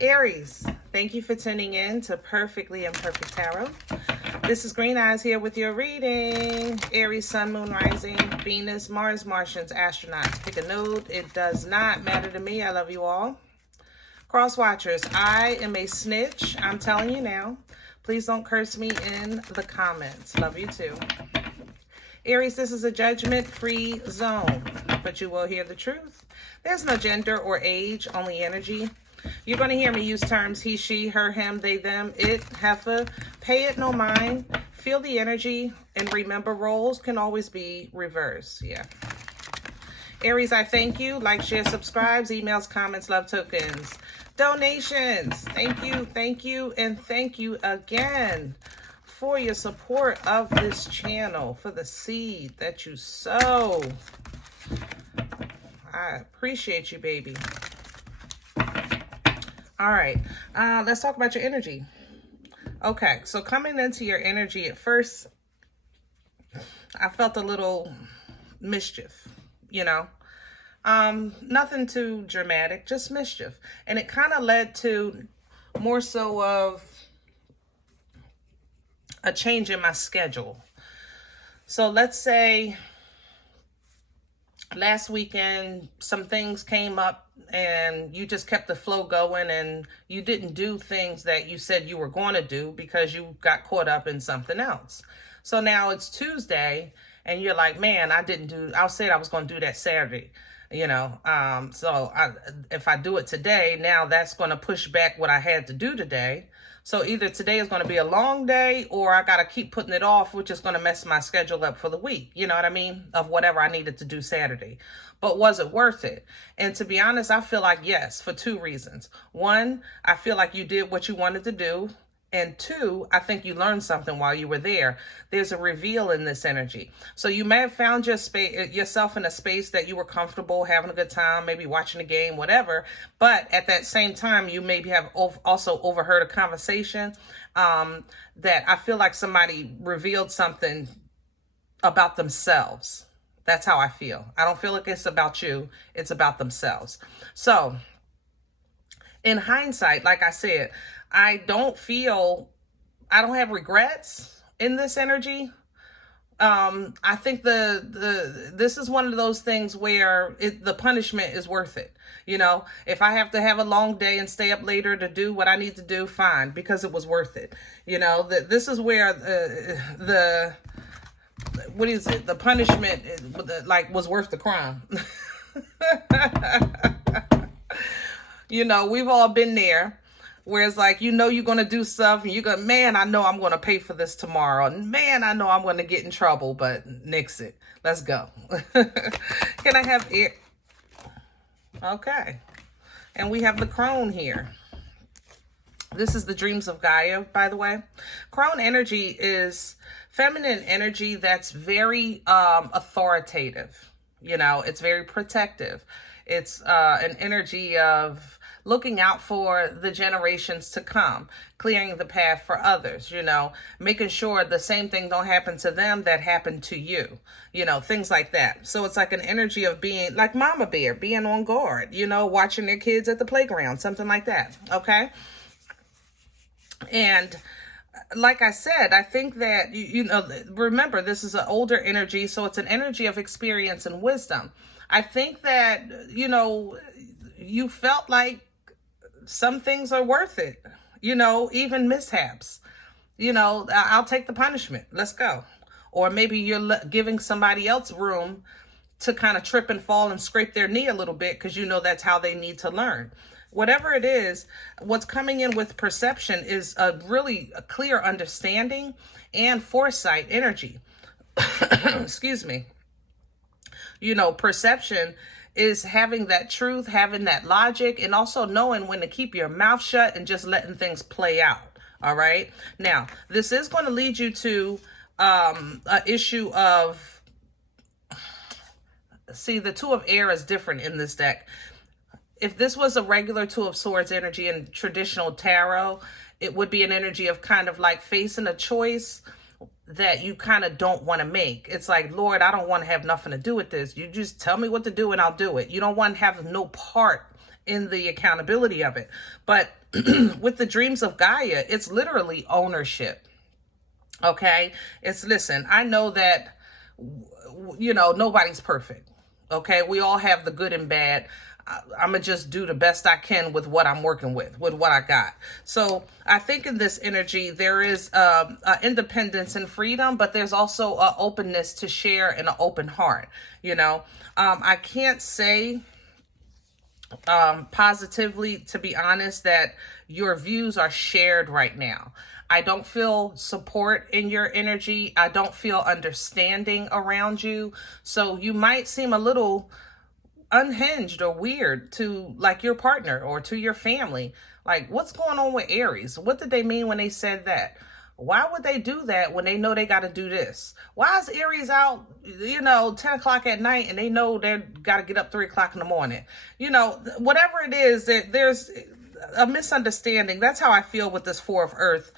Aries, thank you for tuning in to Perfectly Imperfect Tarot. This is Green Eyes here with your reading. Aries, Sun, Moon, Rising, Venus, Mars, Martians, Astronauts. Pick a node. It does not matter to me. I love you all. Cross watchers, I am a snitch. I'm telling you now. Please don't curse me in the comments. Love you too. Aries, this is a judgment-free zone, but you will hear the truth. There's no gender or age, only energy. You're going to hear me use terms he, she, her, him, they, them, it, heifer. Pay it no mind. Feel the energy. And remember, roles can always be reversed. Yeah. Aries, I thank you. Like, share, subscribes, emails, comments, love tokens, donations. Thank you, and thank you again for your support of this channel, for the seed that you sow. I appreciate you, baby. All right, let's talk about your energy. Okay, so coming into your energy at first, I felt a little mischief, you know. Nothing too dramatic, just mischief. And it kind of led to more so of a change in my schedule. So let's say last weekend, some things came up and you just kept the flow going and you didn't do things that you said you were going to do because you got caught up in something else. So now it's Tuesday and you're like, man, I said I was going to do that Saturday, you know. If I do it today, now that's going to push back what I had to do today. So either today is going to be a long day or I got to keep putting it off, which is going to mess my schedule up for the week. You know what I mean? Of whatever I needed to do Saturday. But was it worth it? And to be honest, I feel like yes, for two reasons. One, I feel like you did what you wanted to do. And two, I think you learned something while you were there. There's a reveal in this energy. So you may have found yourself in a space that you were comfortable, having a good time, maybe watching a game, whatever. But at that same time, you maybe have also overheard a conversation that I feel like somebody revealed something about themselves. That's how I feel. I don't feel like it's about you. It's about themselves. So in hindsight, like I said, I don't have regrets in this energy. I think this is one of those things where the punishment is worth it. You know, if I have to have a long day and stay up later to do what I need to do, fine, because it was worth it. You know, this is where the punishment was worth the crime. You know, we've all been there. Where it's like, you know, you're going to do stuff and you go, man, I know I'm going to pay for this tomorrow. And man, I know I'm going to get in trouble, but nix it. Let's go. Can I have it? Okay. And we have the crone here. This is the dreams of Gaia, by the way. Crone energy is feminine energy that's very authoritative. You know, it's very protective. It's an energy of looking out for the generations to come, clearing the path for others, you know, making sure the same thing don't happen to them that happened to you, you know, things like that. So it's like an energy of being like mama bear, being on guard, you know, watching their kids at the playground, something like that. Okay. And like I said, I think that, you know, remember, this is an older energy, so it's an energy of experience and wisdom. I think that, you know, you felt like some things are worth it, you know, even mishaps. You know, I'll take the punishment. Let's go. Or maybe you're giving somebody else room to kind of trip and fall and scrape their knee a little bit because you know that's how they need to learn. Whatever it is, what's coming in with perception is a clear understanding and foresight energy. Excuse me. You know, perception is having that truth, having that logic, and also knowing when to keep your mouth shut and just letting things play out. All right. Now, this is going to lead you to an issue of, see, the Two of Air is different in this deck. If this was a regular Two of Swords energy in traditional tarot, it would be an energy of kind of like facing a choice that you kind of don't want to make. It's like, Lord, I don't want to have nothing to do with this. You just tell me what to do and I'll do it. You don't want to have no part in the accountability of it. But with the dreams of Gaia, it's literally ownership. Okay? Listen, I know that, nobody's perfect. Okay? We all have the good and bad. I'm going to just do the best I can with what I'm working with what I got. So I think in this energy, there is independence and freedom, but there's also an openness to share and an open heart. I can't say positively, to be honest, that your views are shared right now. I don't feel support in your energy. I don't feel understanding around you. So you might seem a little unhinged or weird to like your partner or to your family. Like, what's going on with Aries? What did they mean when they said that? Why would they do that when they know they got to do this? Why is Aries out, 10 o'clock at night and they know they got to get up 3 o'clock in the morning? Whatever it is, there's a misunderstanding. That's how I feel with this Four of Earth.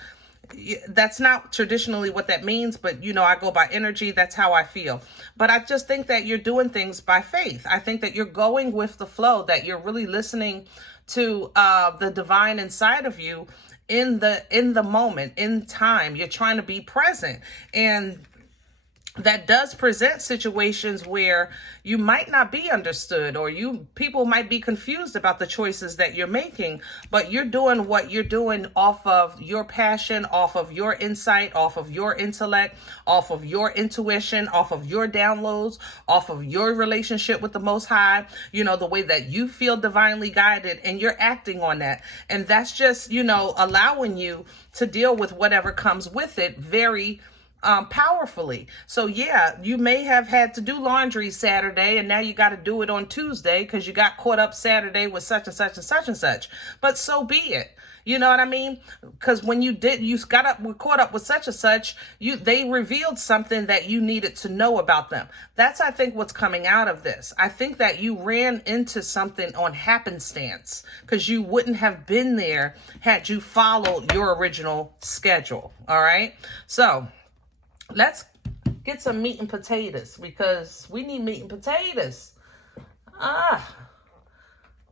That's not traditionally what that means, but I go by energy. That's how I feel. But I just think that you're doing things by faith. I think that you're going with the flow, that you're really listening to the divine inside of you in the moment, in time. You're trying to be present, and that does present situations where you might not be understood, or people might be confused about the choices that you're making, but you're doing what you're doing off of your passion, off of your insight, off of your intellect, off of your intuition, off of your downloads, off of your relationship with the Most High, the way that you feel divinely guided, and you're acting on that. And that's just, allowing you to deal with whatever comes with it very powerfully. So yeah, you may have had to do laundry Saturday and now you got to do it on Tuesday because you got caught up Saturday with such and such and such and such. But so be it. You know what I mean? Because when you were caught up with such and such, they revealed something that you needed to know about them. That's, I think, what's coming out of this. I think that you ran into something on happenstance because you wouldn't have been there had you followed your original schedule. All right? So let's get some meat and potatoes, because we need meat and potatoes.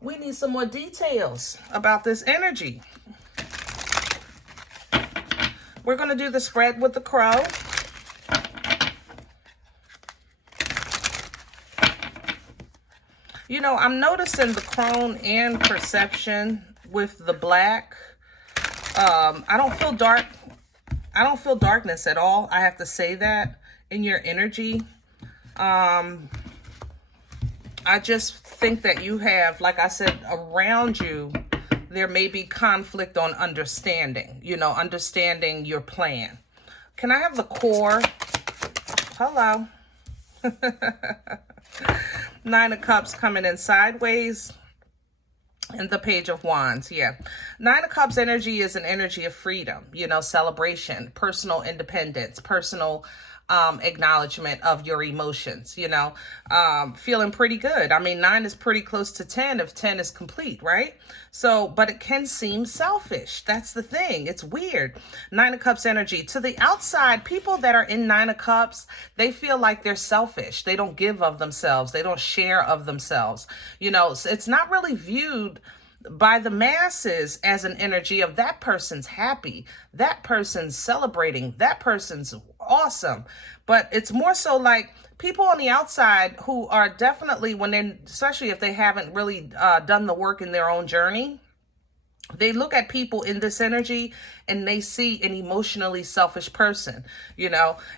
We need some more details about this energy. We're going to do the spread with the crow. I'm noticing the crone and perception with the black. I don't feel dark. I don't feel darkness at all. I have to say that in your energy. I just think that you have, like I said, around you, there may be conflict on understanding, understanding your plan. Can I have the core? Hello. Nine of Cups coming in sideways. And the Page of Wands, yeah. Nine of Cups energy is an energy of freedom, celebration, personal independence, personal acknowledgement of your emotions, feeling pretty good. I mean, 9 is pretty close to 10 if 10 is complete, right? So, but it can seem selfish. That's the thing. It's weird. Nine of Cups energy. To the outside, people that are in Nine of Cups, they feel like they're selfish. They don't give of themselves. They don't share of themselves. It's not really viewed by the masses as an energy of that person's happy, that person's celebrating, that person's awesome. But it's more so like people on the outside who are definitely, especially if they haven't really done the work in their own journey, they look at people in this energy and they see an emotionally selfish person,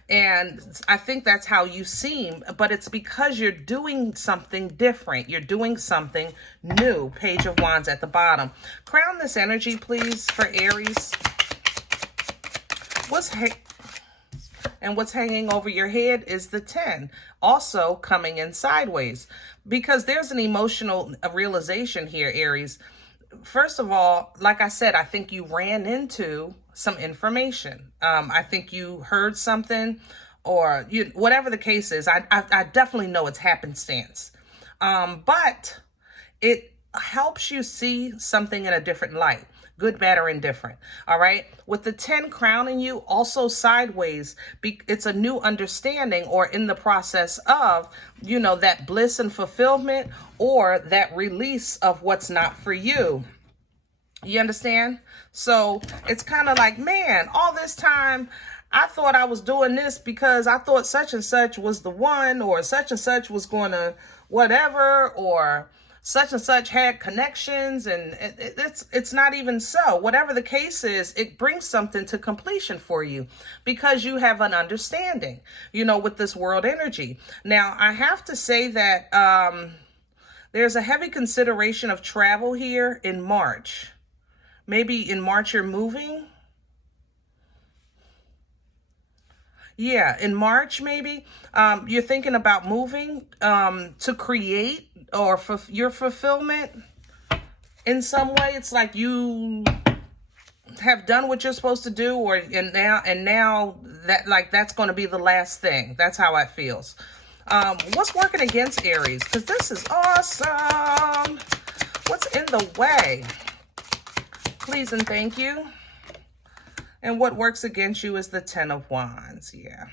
and I think that's how you seem, but it's because you're doing something different. You're doing something new. Page of Wands at the bottom. Crown this energy, please, for Aries. What's hanging over your head is the 10, also coming in sideways, because there's an emotional realization here, Aries. First of all, like I said, I think you ran into some information. I think you heard something, or whatever the case is. I definitely know it's happenstance. But it helps you see something in a different light. Good, bad, or indifferent. All right. With the 10 crowning you also sideways, it's a new understanding, or in the process of, you know, that bliss and fulfillment, or that release of what's not for you. You understand? So it's kind of like, man, all this time I thought I was doing this because I thought such and such was the one, or such and such was going to whatever, or such and such had connections, and it's not even so. Whatever the case is, it brings something to completion for you because you have an understanding, you know, with this world energy. Now, I have to say that there's a heavy consideration of travel here in March. Maybe in March you're moving. Yeah, in March, maybe you're thinking about moving to create or for your fulfillment in some way. It's like you have done what you're supposed to do, or and now that, like, that's going to be the last thing. That's how it feels. What's working against Aries? Because this is awesome. What's in the way? Please and thank you. And what works against you is the 10 of Wands. Yeah,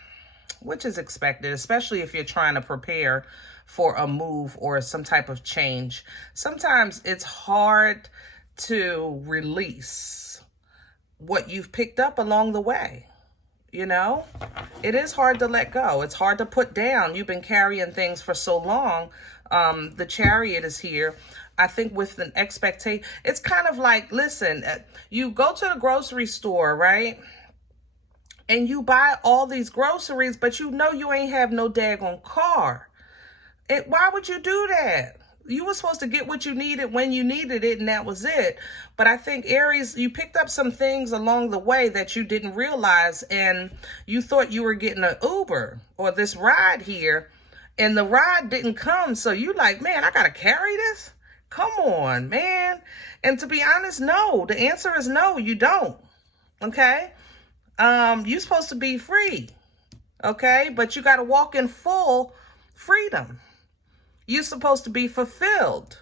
which is expected, especially if you're trying to prepare for a move or some type of change. Sometimes it's hard to release what you've picked up along the way. You know, it is hard to let go. It's hard to put down. You've been carrying things for so long. The Chariot is here. I think with an expectation, it's kind of like, listen, you go to the grocery store, right? And you buy all these groceries, but you know you ain't have no daggone car. Why would you do that? You were supposed to get what you needed when you needed it, and that was it. But I think, Aries, you picked up some things along the way that you didn't realize, and you thought you were getting an Uber or this ride here, and the ride didn't come. So you like, man, I got to carry this? Come on, man. And to be honest, no. The answer is no, you don't. Okay? You're supposed to be free. Okay? But you got to walk in full freedom. You're supposed to be fulfilled,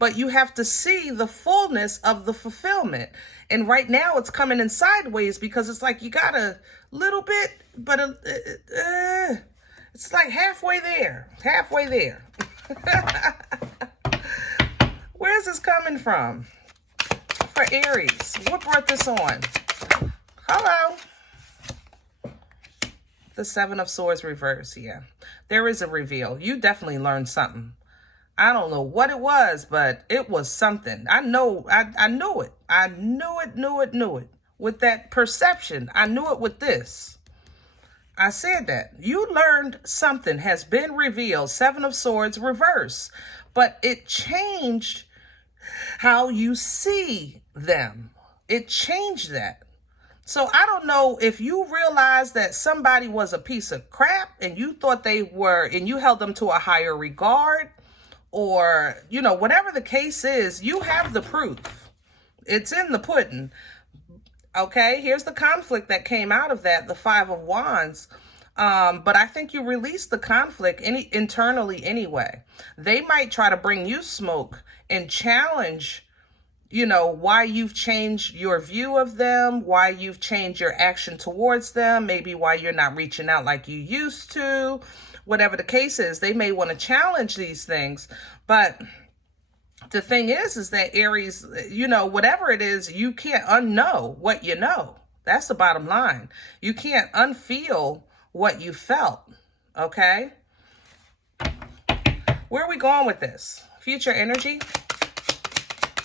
but you have to see the fullness of the fulfillment. And right now it's coming in sideways because it's like you got a little bit, but it's like halfway there, Where's this coming from for Aries? What brought this on? Hello. The 7 of Swords reverse. Yeah, there is a reveal. You definitely learned something. I don't know what it was, but it was something. I know. I knew it. I knew it. With that perception, I knew it with this. I said that. You learned something has been revealed. 7 of Swords reverse. But it changed how you see them. It changed that. So I don't know if you realized that somebody was a piece of crap and you thought they were, and you held them to a higher regard, or, you know, whatever the case is, you have the proof. It's in the pudding. Okay, here's the conflict that came out of that, the 5 of Wands. But I think you released the conflict internally anyway. They might try to bring you smoke and challenge, you know, why you've changed your view of them, why you've changed your action towards them, maybe why you're not reaching out like you used to. Whatever the case is, they may want to challenge these things. But the thing is that Aries, you know, whatever it is, you can't unknow what you know. That's the bottom line. You can't unfeel what you felt. Okay? Where are we going with this? Future energy?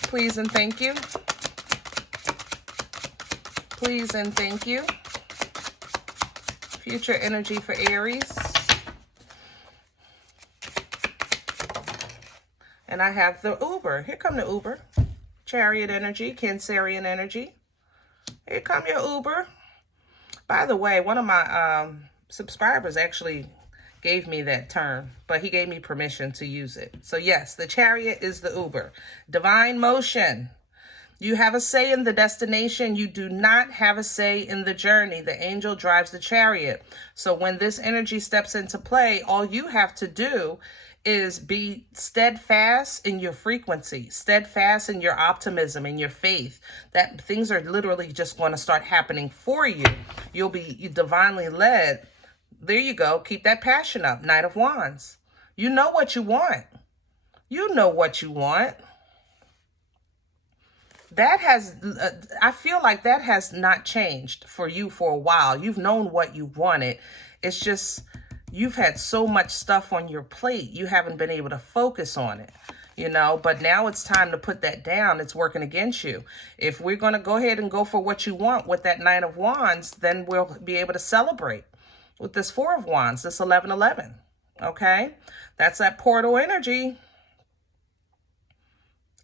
Please and thank you. Please and thank you. Future energy for Aries. And I have the Uber. Here come the Uber. Chariot energy, Cancerian energy. Here come your Uber. By the way, one of my subscribers actually gave me that term, but he gave me permission to use it. So yes, the Chariot is the Uber. Divine motion. You have a say in the destination. You do not have a say in the journey. The angel drives the chariot. So when this energy steps into play, all you have to do is be steadfast in your frequency, steadfast in your optimism and your faith that things are literally just going to start happening for you. You'll be divinely led. There you go. Keep that passion up. Knight of Wands. You know what you want. You know what you want. That has, I feel like that has not changed for you for a while. You've known what you wanted. It's just, you've had so much stuff on your plate. You haven't been able to focus on it, you know, but now it's time to put that down. It's working against you. If we're going to go ahead and go for what you want with that Knight of Wands, then we'll be able to celebrate with this Four of Wands, this 1111. Okay. That's that portal energy.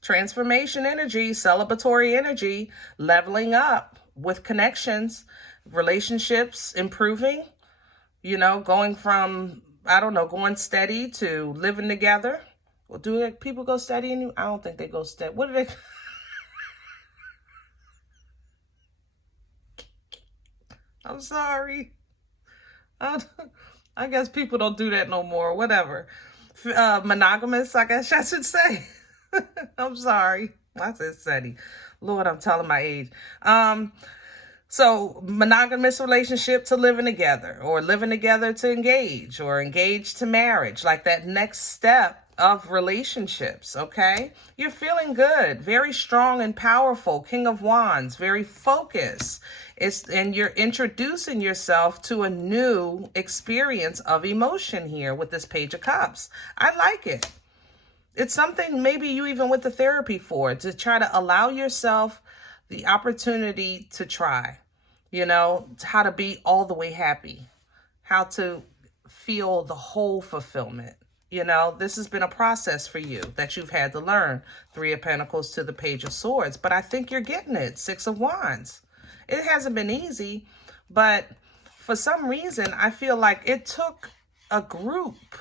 Transformation energy, celebratory energy, leveling up with connections, relationships improving, you know, going from, I don't know, going steady to living together. Well, do people go steady? I don't think they go steady. What do they? I'm sorry. I guess people don't do that no more. Whatever. Monogamous, I guess I should say. I'm sorry. I said steady. Lord, I'm telling my age. So monogamous relationship to living together, or living together to engage, or engage to marriage, like that next step of relationships. Okay. You're feeling good, very strong and powerful. King of Wands, very focused. And you're introducing yourself to a new experience of emotion here with this Page of Cups. I like it. It's something maybe you even went to therapy for, to try to allow yourself the opportunity to try, you know, how to be all the way happy, how to feel the whole fulfillment. You know, this has been a process for you that you've had to learn. Three of Pentacles to the Page of Swords, but I think you're getting it. Six of Wands. It hasn't been easy, but for some reason, I feel like it took a group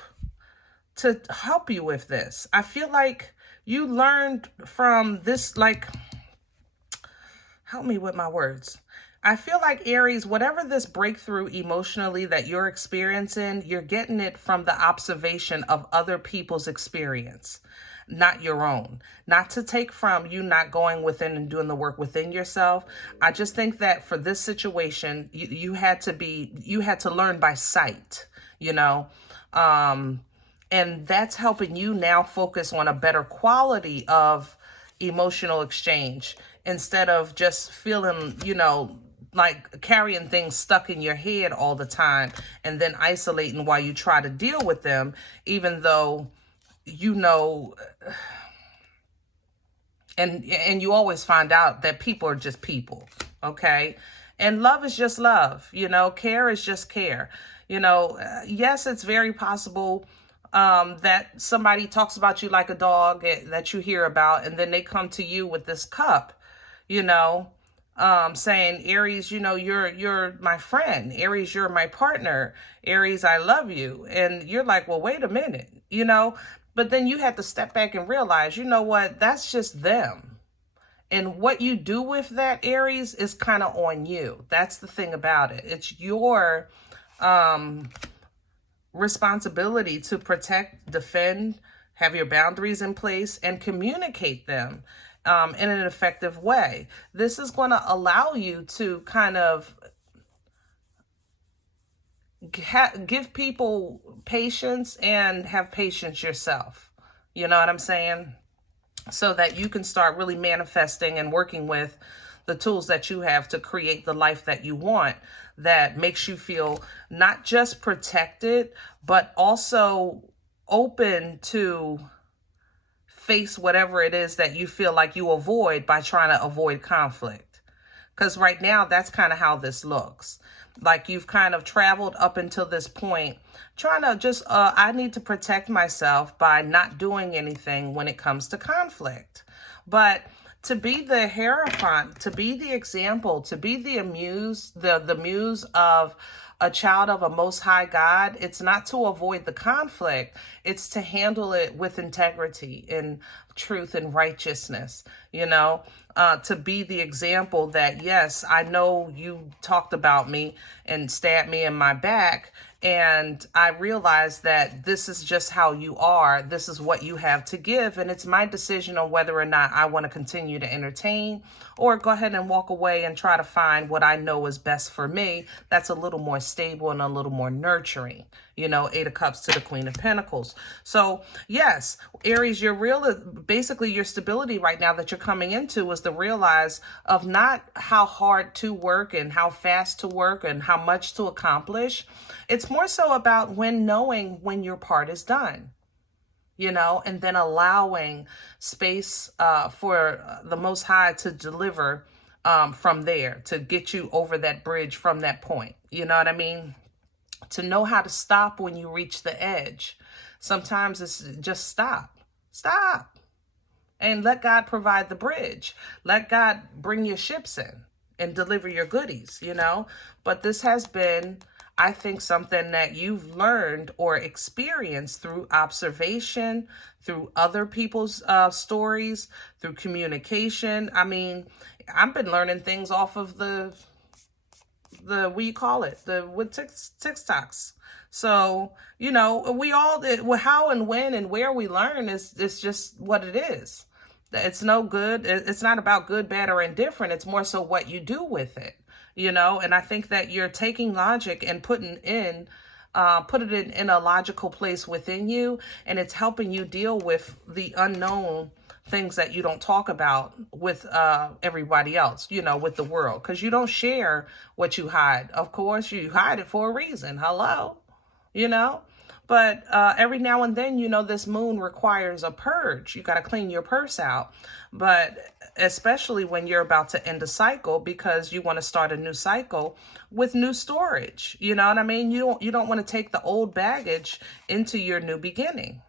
to help you with this. I feel like you learned from this, like, help me with my words. I feel like, Aries, whatever this breakthrough emotionally that you're experiencing, you're getting it from the observation of other people's experience, not your own. Not to take from you, not going within and doing the work within yourself. I just think that for this situation, you had to learn by sight, you know, and that's helping you now focus on a better quality of emotional exchange instead of just feeling, you know, like carrying things stuck in your head all the time and then isolating while you try to deal with them, even though, you know, and you always find out that people are just people, okay? And love is just love, you know, care is just care. You know, yes, it's very possible that somebody talks about you like a dog that you hear about, and then they come to you with this cup, you know, saying, Aries, you know, you're my friend. Aries, you're my partner. Aries, I love you. And you're like, well, wait a minute, you know, but then you have to step back and realize, you know what, that's just them. And what you do with that, Aries, is kind of on you. That's the thing about it. It's your responsibility to protect, defend, have your boundaries in place, and communicate them in an effective way. This is going to allow you to kind of give people patience and have patience yourself. You know what I'm saying? So that you can start really manifesting and working with the tools that you have to create the life that you want, that makes you feel not just protected, but also open to face whatever it is that you feel like you avoid by trying to avoid conflict. Because right now, that's kind of how this looks. Like you've kind of traveled up until this point, trying to just, I need to protect myself by not doing anything when it comes to conflict. But to be the Hierophant, to be the example, to be the muse of a child of a Most High God, it's not to avoid the conflict. It's to handle it with integrity and truth and righteousness, you know, to be the example that, yes, I know you talked about me and stabbed me in my back, And I realized that this is just how you are. This is what you have to give. And it's my decision on whether or not I want to continue to entertain or go ahead and walk away and try to find what I know is best for me. That's a little more stable and a little more nurturing. You know, 8 of Cups to the Queen of Pentacles. So yes, Aries, basically your stability right now that you're coming into is the realize of not how hard to work and how fast to work and how much to accomplish. It's more so about knowing when your part is done, you know, and then allowing space for the Most High to deliver from there, to get you over that bridge from that point. You know what I mean? To know how to stop when you reach the edge. Sometimes it's just stop, and let God provide the bridge. Let God bring your ships in and deliver your goodies, you know. But this has been, I think, something that you've learned or experienced through observation, through other people's stories, through communication. I mean, I've been learning things off of the what do you call it? With TikToks. So, you know, we all, how and when and where we learn is just what it is. It's no good. It's not about good, bad, or indifferent. It's more so what you do with it, you know? And I think that you're taking logic and put it in a logical place within you. And it's helping you deal with the unknown things that you don't talk about with everybody else, you know, with the world, because you don't share what you hide. Of course, you hide it for a reason. Hello, you know, but every now and then, you know, this moon requires a purge. You got to clean your purse out, but especially when you're about to end a cycle, because you want to start a new cycle with new storage. You know what I mean? You don't want to take the old baggage into your new beginning.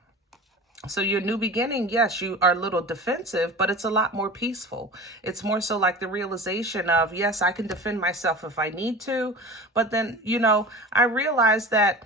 So your new beginning, yes, you are a little defensive, but it's a lot more peaceful. It's more so like the realization of, yes, I can defend myself if I need to. But then, you know, I realize that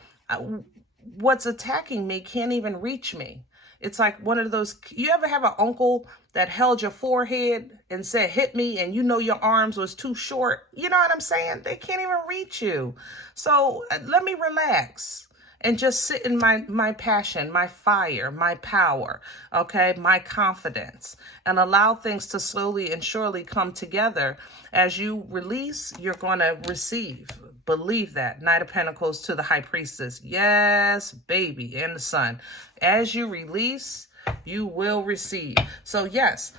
what's attacking me can't even reach me. It's like one of those, you ever have an uncle that held your forehead and said, hit me, and you know your arms was too short? You know what I'm saying? They can't even reach you. So let me relax and just sit in my passion, my fire, my power, okay, my confidence, and allow things to slowly and surely come together. As you release, you're going to receive. Believe that. Knight of Pentacles to the High Priestess. Yes, baby, and the Sun. As you release, you will receive. So yes,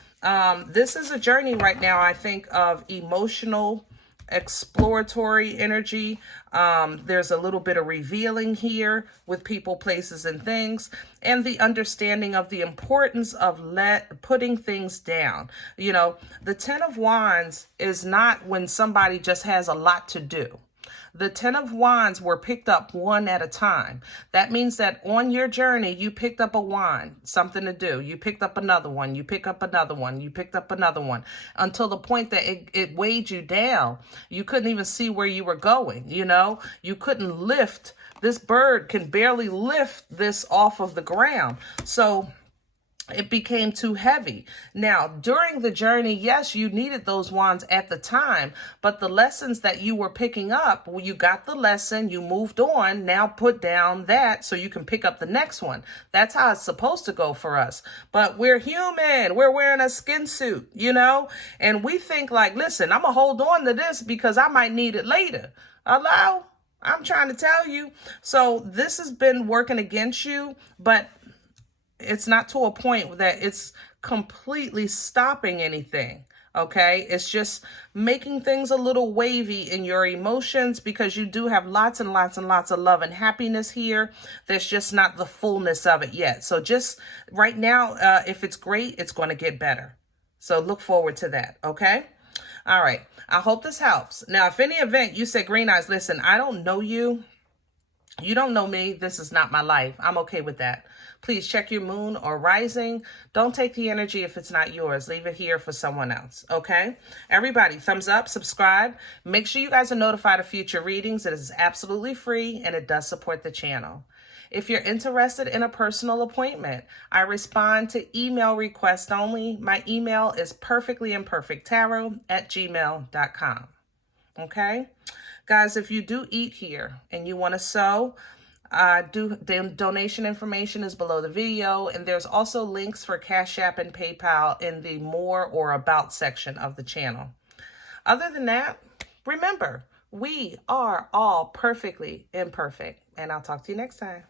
this is a journey right now, I think, of emotional exploratory energy. There's a little bit of revealing here with people, places, and things, and the understanding of the importance of putting things down. You know, the 10 of Wands is not when somebody just has a lot to do. The 10 of Wands were picked up one at a time. That means that on your journey, you picked up a wand, something to do. You picked up another one. You pick up another one. You picked up another one, until the point that it weighed you down. You couldn't even see where you were going. You know, you couldn't lift. This bird can barely lift this off of the ground. So it became too heavy. Now, during the journey, yes, you needed those wands at the time, but the lessons that you were picking up, well, you got the lesson, you moved on, now put down that so you can pick up the next one. That's how it's supposed to go for us. But we're human. We're wearing a skin suit, you know, and we think like, listen, I'm going to hold on to this because I might need it later. Hello? I'm trying to tell you. So this has been working against you, but it's not to a point that it's completely stopping anything, okay? It's just making things a little wavy in your emotions, because you do have lots and lots and lots of love and happiness here. There's just not the fullness of it yet. So just right now, if it's great, it's going to get better. So look forward to that, okay? All right. I hope this helps. Now, if any event you said, Green Eyes, listen, I don't know you. You don't know me. This is not my life. I'm okay with that. Please check your moon or rising. Don't take the energy if it's not yours. Leave it here for someone else, okay? Everybody, thumbs up, subscribe. Make sure you guys are notified of future readings. It is absolutely free, and it does support the channel. If you're interested in a personal appointment, I respond to email requests only. My email is perfectlyimperfecttarot@gmail.com, okay? Guys, if you do eat here and you want to sew, the donation information is below the video, and there's also links for Cash App and PayPal in the More or About section of the channel. Other than that, remember, we are all perfectly imperfect, and I'll talk to you next time.